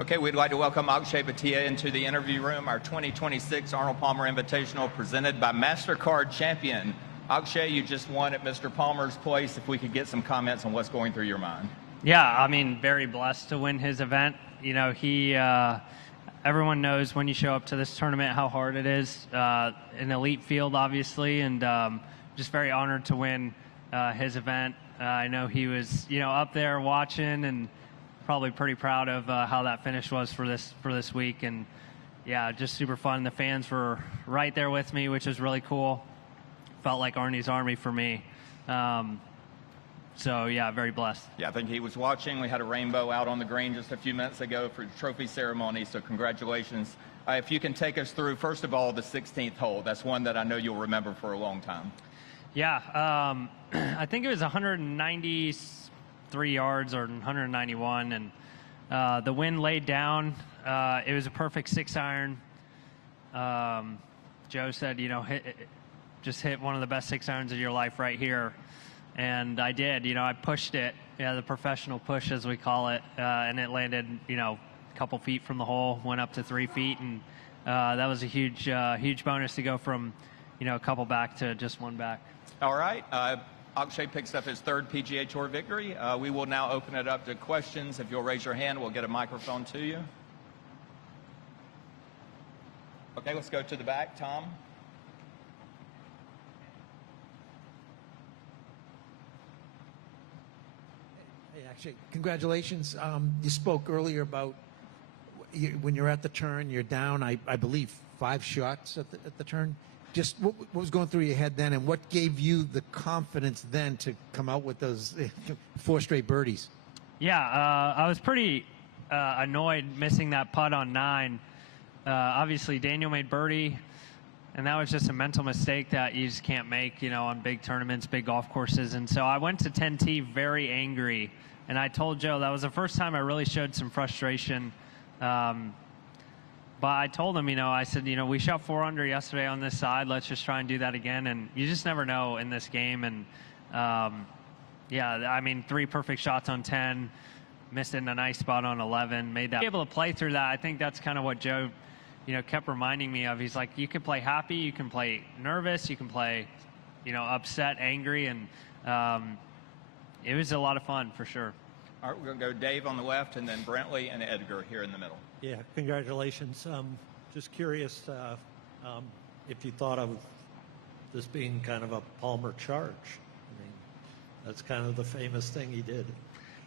Okay, we'd like to welcome Akshay Bhatia into the interview room, our 2026 Arnold Palmer Invitational presented by MasterCard Champion. Akshay, you just won at Mr. Palmer's place. If we could get some comments on what's going through your mind. Yeah, I mean, very blessed to win his event. You know, everyone knows when you show up to this tournament how hard it is. An elite field, obviously, and just very honored to win his event. I know he was, up there watching and probably pretty proud of how that finish was for this week. And yeah, just super fun. The fans were right there with me, which was really cool. Felt like Arnie's Army for me. So yeah, very blessed. Yeah, I think he was watching. We had a rainbow out on the green just a few minutes ago for the trophy ceremony, so congratulations. If you can take us through, first of all, the 16th hole. That's one that I know you'll remember for a long time. Yeah, I think it was 193 yards or 191, and the wind laid down. It was a perfect 6-iron. Joe said, just hit one of the best 6-irons of your life right here. And I did. I pushed it, the professional push as we call it, and it landed, a couple feet from the hole, went up to 3 feet, and that was a huge bonus to go from, a couple back to just one back. All right. Akshay picks up his third PGA Tour victory. We will now open it up to questions. If you'll raise your hand, we'll get a microphone to you. Okay, let's go to the back. Tom? Actually, congratulations. You spoke earlier about when you're at the turn, you're down, I believe, 5 shots at the turn. Just what was going through your head then, and what gave you the confidence then to come out with those 4 straight birdies? Yeah, I was pretty annoyed missing that putt on 9. Obviously, Daniel made birdie, and that was just a mental mistake that you just can't make, on big tournaments, big golf courses. And so I went to 10T very angry. And I told Joe that was the first time I really showed some frustration. But I told him, I said, we shot 4 under yesterday on this side. Let's just try and do that again. And you just never know in this game. And, yeah, I mean, 3 perfect shots on 10, missed it in a nice spot on 11, made that. Be able to play through that, I think that's kind of what Joe, kept reminding me of. He's like, you can play happy, you can play nervous, you can play, upset, angry. And it was a lot of fun, for sure. All right, we're going to go Dave on the left, and then Brentley and Edgar here in the middle. Yeah, congratulations. Just curious if you thought of this being kind of a Palmer charge. I mean, that's kind of the famous thing he did.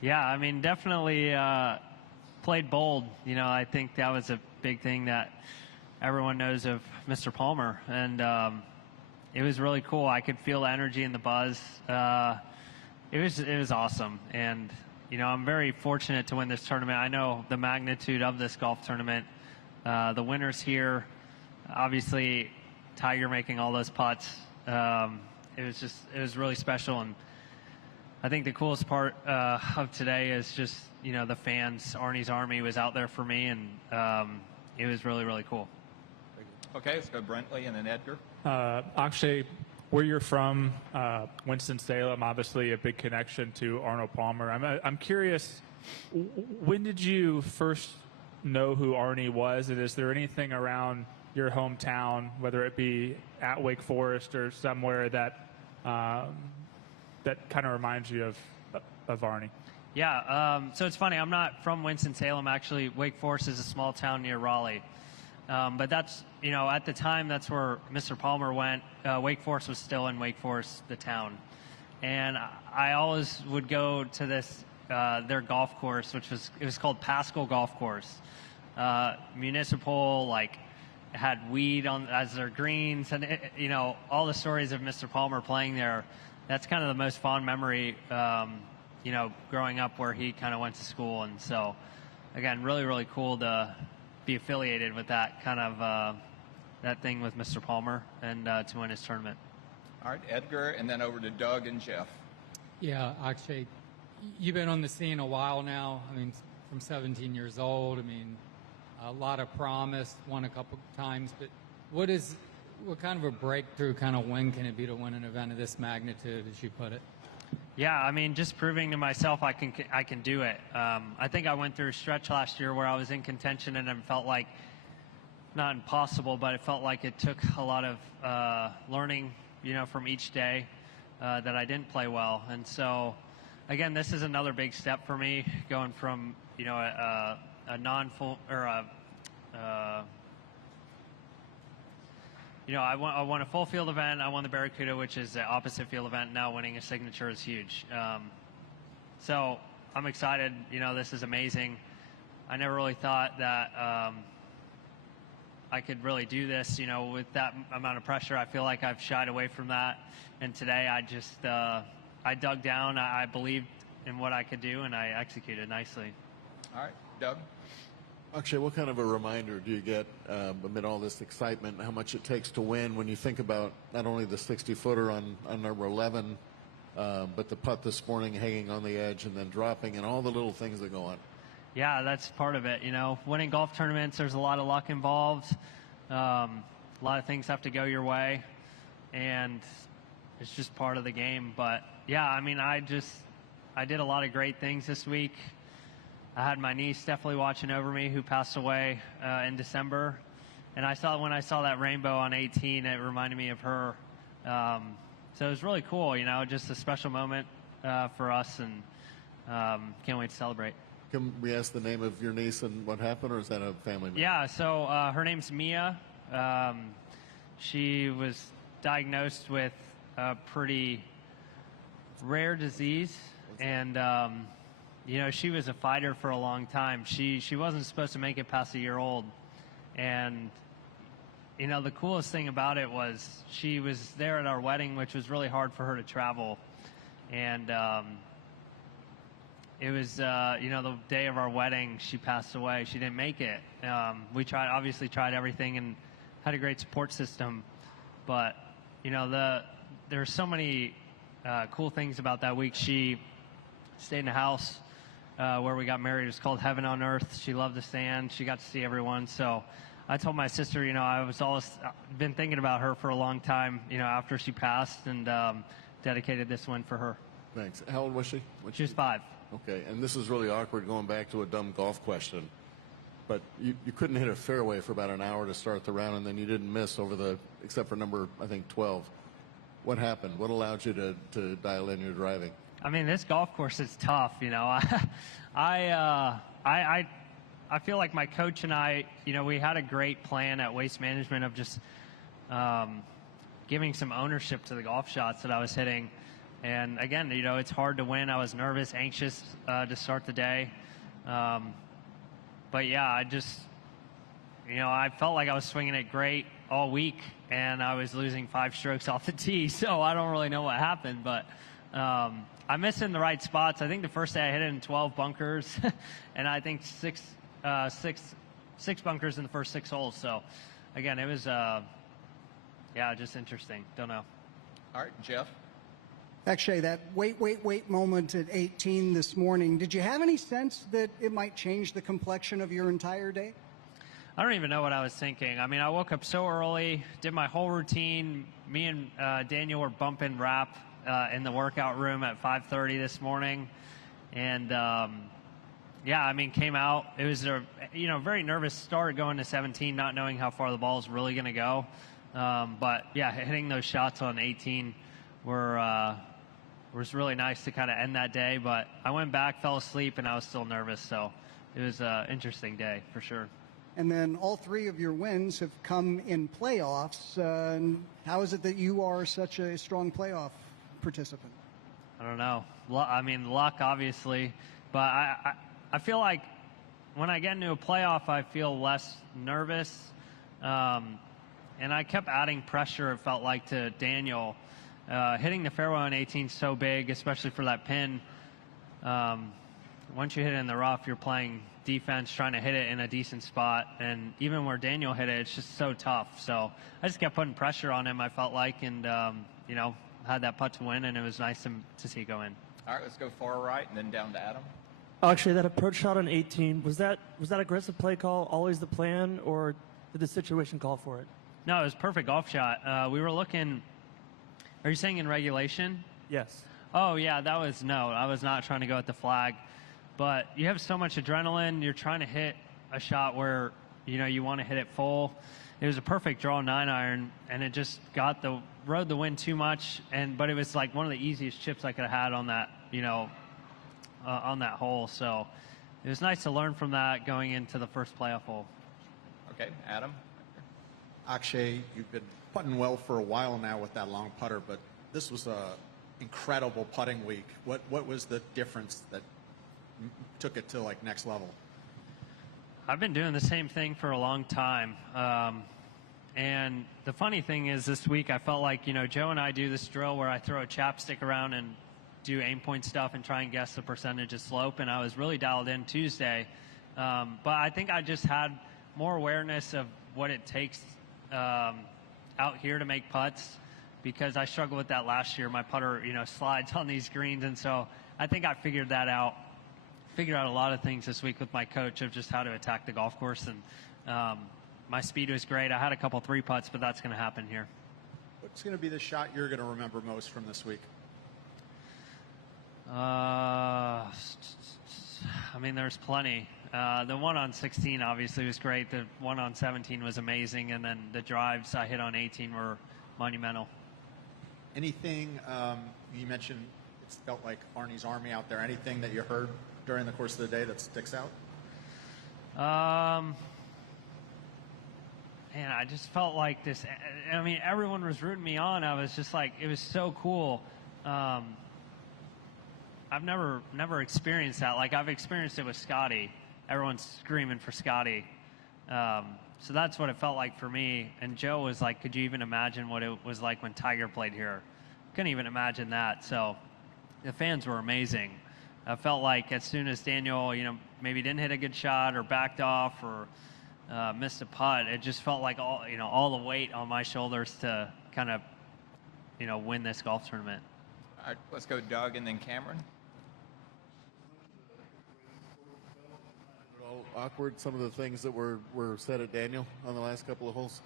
Yeah, I mean, definitely played bold. I think that was a big thing that everyone knows of Mr. Palmer. And it was really cool. I could feel the energy and the buzz. It was awesome, and I'm very fortunate to win this tournament. I know the magnitude of this golf tournament. The winners here, obviously, Tiger making all those putts. It was really special, and I think the coolest part of today is just the fans. Arnie's Army was out there for me, and it was really, really cool. Okay, let's go Brentley and then Edgar. Akshay, where you're from, Winston-Salem, obviously a big connection to Arnold Palmer. I'm curious, when did you first know who Arnie was, and is there anything around your hometown, whether it be at Wake Forest or somewhere that that kind of reminds you of Arnie? Yeah, so it's funny, I'm not from Winston-Salem, actually. Wake Forest is a small town near Raleigh. But that's, at the time, that's where Mr. Palmer went. Wake Forest was still in Wake Forest, the town. And I always would go to this, their golf course, it was called Pascal Golf Course. Municipal, had weed as their greens, and, all the stories of Mr. Palmer playing there. That's kind of the most fond memory, growing up where he kind of went to school. And so, again, really, really cool to be affiliated with that kind of that thing with Mr. Palmer and to win his tournament. All right, Edgar, and then over to Doug and Jeff. Yeah, Akshay, you've been on the scene a while now. I mean, from 17 years old. I mean, a lot of promise, won a couple times. But what kind of a breakthrough kind of win can it be to win an event of this magnitude, as you put it? Yeah, I mean, just proving to myself I can do it. I think I went through a stretch last year where I was in contention and it felt like not impossible, but it felt like it took a lot of learning, from each day that I didn't play well. And so, again, this is another big step for me, going from a non-full or I won a full field event. I won the Barracuda, which is the opposite field event. Now winning a signature is huge. So I'm excited. This is amazing. I never really thought that I could really do this. With that amount of pressure, I feel like I've shied away from that. And today I just I dug down. I believed in what I could do, and I executed nicely. All right, Doug. Akshay, what kind of a reminder do you get amid all this excitement, how much it takes to win when you think about not only the 60-footer on number 11, but the putt this morning hanging on the edge and then dropping and all the little things that go on? Yeah, that's part of it. Winning golf tournaments, there's a lot of luck involved. A lot of things have to go your way, and it's just part of the game. But, yeah, I mean, I did a lot of great things this week. I had my niece definitely watching over me, who passed away in December. And when I saw that rainbow on 18, it reminded me of her. So it was really cool, just a special moment for us, and can't wait to celebrate. Can we ask the name of your niece and what happened, or is that a family member? Yeah, so her name's Mia. She was diagnosed with a pretty rare disease, and she was a fighter for a long time. She wasn't supposed to make it past a year old. And, the coolest thing about it was she was there at our wedding, which was really hard for her to travel. And it was, the day of our wedding, she passed away. She didn't make it. We obviously tried everything and had a great support system. But, there's so many cool things about that week. She stayed in a house where we got married. It was called Heaven on Earth. She loved the sand. She got to see everyone. So I told my sister, I was always been thinking about her for a long time, after she passed, and dedicated this one for her. Thanks. How old was she? She was 5. Okay, and this is really awkward going back to a dumb golf question, but you couldn't hit a fairway for about an hour to start the round, and then you didn't miss except for number, I think, 12. What happened? What allowed you to dial in your driving? I mean, this golf course is tough, I feel like my coach and I, we had a great plan at Waste Management of just giving some ownership to the golf shots that I was hitting. And again, it's hard to win. I was nervous, anxious to start the day. But yeah, I felt like I was swinging it great all week, and I was losing 5 strokes off the tee. So I don't really know what happened, but I missed in the right spots. I think the first day I hit it in 12 bunkers, and I think six bunkers in the first 6 holes. So again, it was just interesting. Don't know. All right, Jeff. Akshay, that wait moment at 18 this morning, did you have any sense that it might change the complexion of your entire day? I don't even know what I was thinking. I mean, I woke up so early, did my whole routine. Me and Daniel were bumping rap in the workout room at 5:30 this morning. And, came out. It was a, very nervous start going to 17, not knowing how far the ball is really going to go. But, yeah, hitting those shots on 18 was really nice to kind of end that day. But I went back, fell asleep, and I was still nervous. So it was an interesting day for sure. And then all 3 of your wins have come in playoffs. How is it that you are such a strong playoff participant? I don't know. Luck, obviously. But I feel like when I get into a playoff, I feel less nervous. And I kept adding pressure, it felt like, to Daniel. Hitting the fairway on 18 is so big, especially for that pin. Once you hit it in the rough, you're playing defense, trying to hit it in a decent spot. And even where Daniel hit it, it's just so tough. So I just kept putting pressure on him, I felt like, and, had that putt to win, and it was nice to see it go in. All right, let's go far right and then down to Adam. Actually, that approach shot on 18, was that aggressive play call always the plan, or did the situation call for it? No, it was a perfect golf shot. We were looking, are you saying in regulation? Yes. Oh, yeah, that was no. I was not trying to go at the flag. But you have so much adrenaline. You're trying to hit a shot where, you want to hit it full. It was a perfect draw 9-iron, and it just rode the wind too much. But it was like one of the easiest chips I could have had on that, on that hole. So it was nice to learn from that going into the first playoff hole. Okay, Adam? Akshay, you've been putting well for a while now with that long putter, but this was a incredible putting week. What was the difference that took it to like next level? I've been doing the same thing for a long time. And the funny thing is this week I felt like, Joe and I do this drill where I throw a chapstick around and do aim point stuff and try and guess the percentage of slope. And I was really dialed in Tuesday. But I think I just had more awareness of what it takes out here to make putts, because I struggled with that last year. My putter, slides on these greens. And so I think I figured that out. Figured out a lot of things this week with my coach of just how to attack the golf course, and my speed was great. I had a couple 3-putts, but that's going to happen here. What's going to be the shot you're going to remember most from this week? I mean, there's plenty. The one on 16 obviously was great. The one on 17 was amazing, and then the drives I hit on 18 were monumental. Anything you mentioned? It felt like Arnie's Army out there. Anything that you heard during the course of the day that sticks out? Man, I just felt like this. I mean, everyone was rooting me on. I was just like, it was so cool. I've never experienced that. Like, I've experienced it with Scotty. Everyone's screaming for Scotty. So that's what it felt like for me. And Joe was like, could you even imagine what it was like when Tiger played here? Couldn't even imagine that. So the fans were amazing. I felt like as soon as Daniel, maybe didn't hit a good shot or backed off or missed a putt, it just felt like all the weight on my shoulders to kind of, win this golf tournament. All right, let's go Doug and then Cameron. All awkward, some of the things that were said at Daniel on the last couple of holes?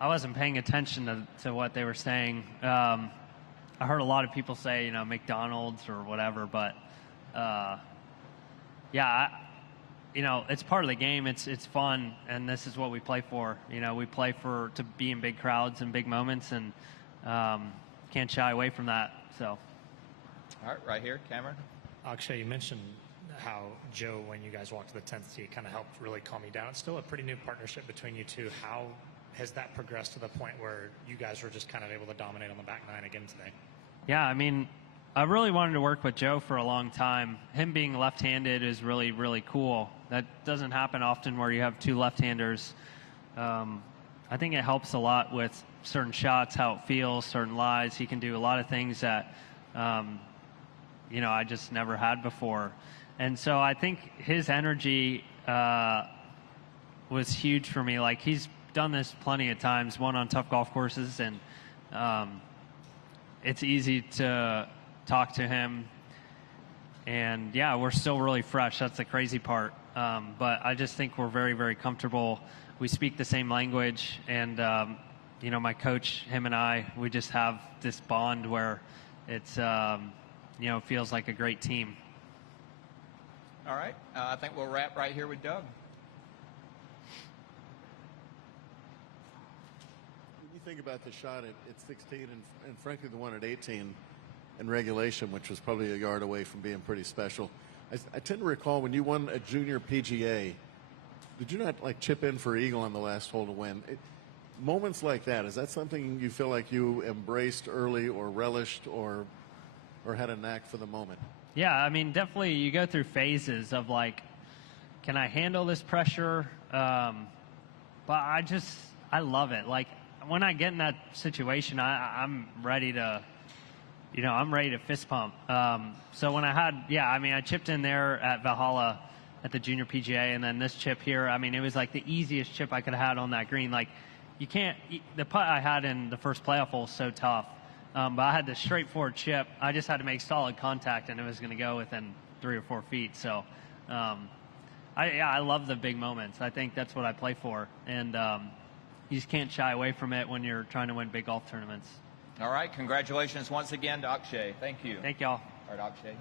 I wasn't paying attention to what they were saying. I heard a lot of people say, McDonald's or whatever, but it's part of the game. It's fun, and this is what we play for. We play to be in big crowds and big moments, and can't shy away from that. So, All right, right here, Cameron. Akshay, you mentioned how Joe, when you guys walked to the 10th tee, kind of helped really calm you down. It's still a pretty new partnership between you two. How has that progressed to the point where you guys were just kind of able to dominate on the back nine again today? Yeah, I mean, I really wanted to work with Joe for a long time. Him being left-handed is really, really cool. That doesn't happen often where you have two left-handers. I think it helps a lot with certain shots, how it feels, certain lies. He can do a lot of things that, I just never had before. And so I think his energy was huge for me. Like, he's done this plenty of times, won on tough golf courses, and it's easy to talk to him. And, yeah, we're still really fresh. That's the crazy part. But I just think we're very, very comfortable. We speak the same language. And, my coach, him and I, we just have this bond where it's, it feels like a great team. All right, I think we'll wrap right here with Doug. When you think about the shot at 16 and frankly the one at 18 in regulation, which was probably a yard away from being pretty special, I tend to recall when you won a junior PGA, did you not chip in for eagle on the last hole to win? Moments like that, is that something you feel like you embraced early or relished or had a knack for the moment? Yeah, I mean, definitely you go through phases of can I handle this pressure? But I love it. Like, when I get in that situation, I'm ready to, I'm ready to fist pump. So when I chipped in there at Valhalla at the junior PGA, and then this chip here, I mean, it was like the easiest chip I could have had on that green. Like, the putt I had in the first playoff hole was so tough. But I had this straightforward chip. I just had to make solid contact, and it was going to go within 3 or 4 feet. So, I love the big moments. I think that's what I play for. And you just can't shy away from it when you're trying to win big golf tournaments. All right, congratulations once again to Akshay. Thank you. Thank y'all. All right, Akshay.